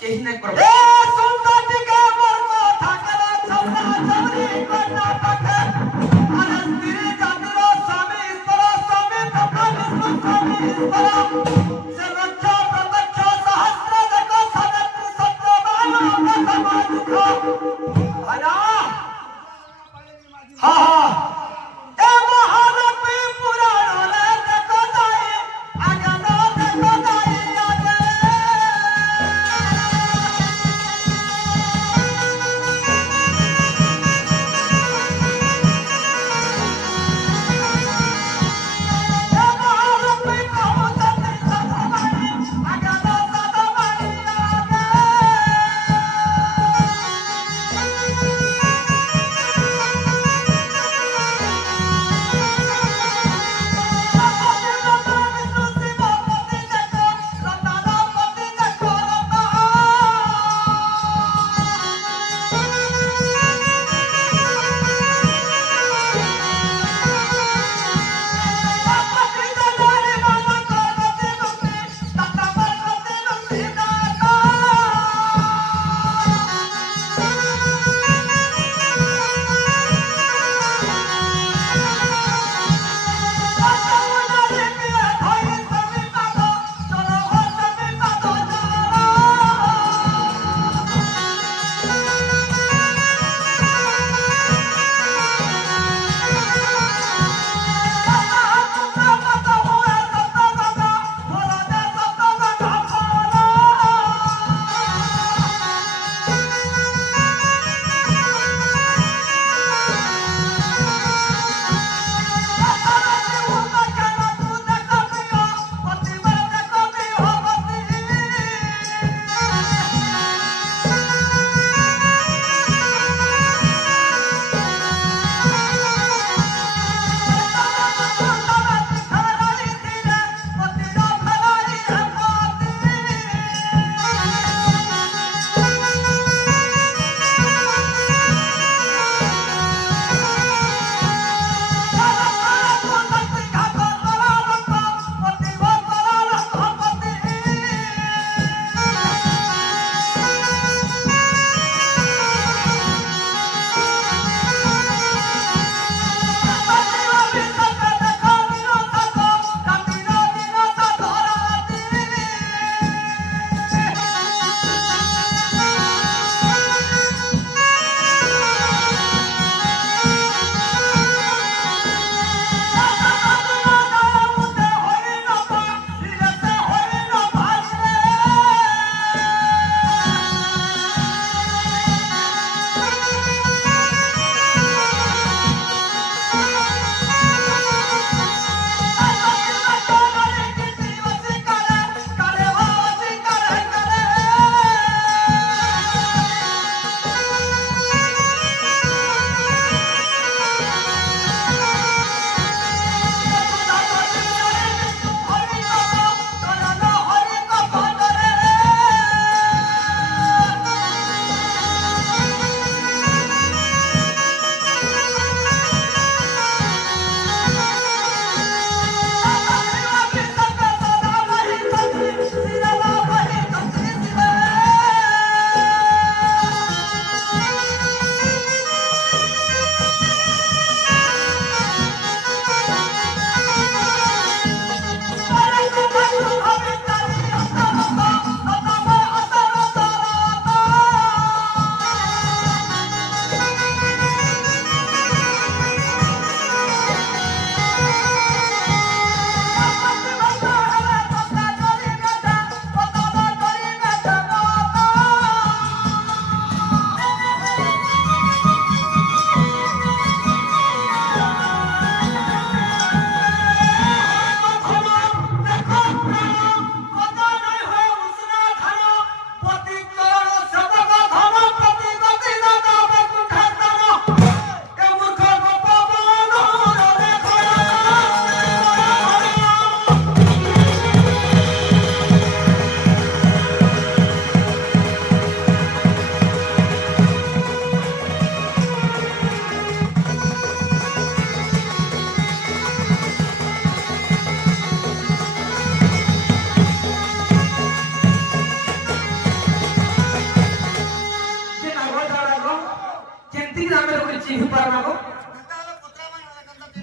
केही नाही ए करबो सुंदरटिके मर्म थाकला छौना छौरी कर्नाटक अरे स्त्री जातिर स्वामी ईश्वर स्वामी तथा विष्णु स्वामी ईश्वर से लक्ष प्रत्यक्ष सहस्र जग सदत्र सत्यवान प्रथम दुख हरा हा हा ए महालक्ष्मी पुराण देखो दाई अगन देखो दाई आगे ए महालक्ष्मी कहूँ सती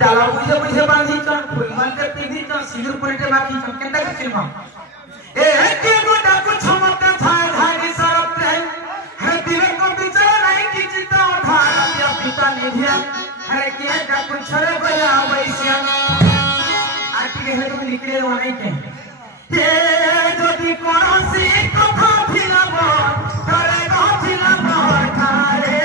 डाला बुझे बुझे बांधी चन फूल मन के पीधी चन सिंदूर पुरेटे बाकी चन केंदा के फिल्म ए के गोटा कुछ मत थाए धारी सरप रे है दिल को बिचारा नहीं कि चिता उठा या पिता निधिया अरे के का कुछ रे बया वैश्या आटी के हेतु निकले नहीं के हे যদি কোনসি কথা ছিলাম করে গছিলাম ঠারে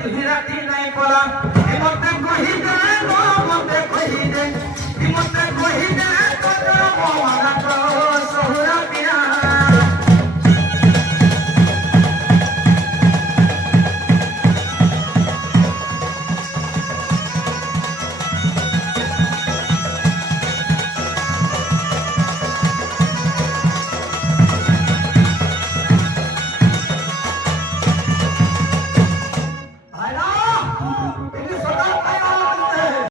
तुहिराती नहीं बोला